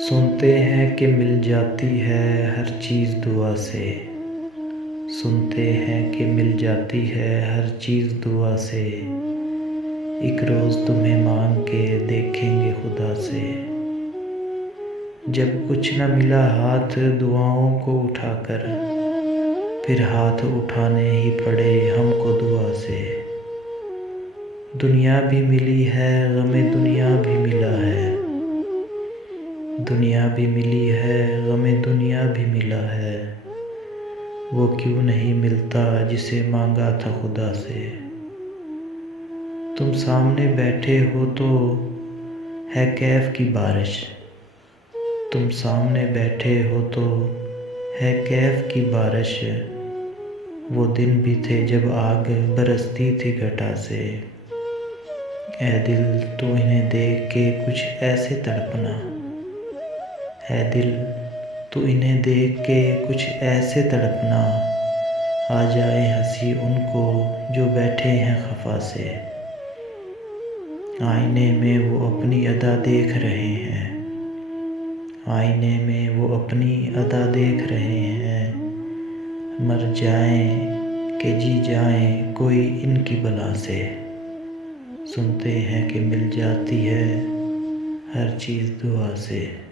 सुनते हैं कि मिल जाती है हर चीज़ दुआ से। सुनते हैं कि मिल जाती है हर चीज़ दुआ से। एक रोज़ तुम्हें मांग के देखेंगे खुदा से। जब कुछ न मिला हाथ दुआओं को उठाकर, फिर हाथ उठाने ही पड़े हमको दुआ से। दुनिया भी मिली है, गमे दुनिया भी मिला है। दुनिया भी मिली है, गमे दुनिया भी मिला है। वो क्यों नहीं मिलता जिसे मांगा था खुदा से। तुम सामने बैठे हो तो है कैफ की बारिश। तुम सामने बैठे हो तो है कैफ की बारिश। वो दिन भी थे जब आग बरसती थी घटा से। ऐ दिल तू इन्हें देख के कुछ ऐसे तड़पना। है दिल तू इन्हें देख के कुछ ऐसे तड़पना। आ जाए हंसी उनको जो बैठे हैं खफा से। आईने में वो अपनी अदा देख रहे हैं। आईने में वो अपनी अदा देख रहे हैं। मर जाएं कि जी जाएं कोई इनकी बला से। सुनते हैं कि मिल जाती है हर चीज़ दुआ से।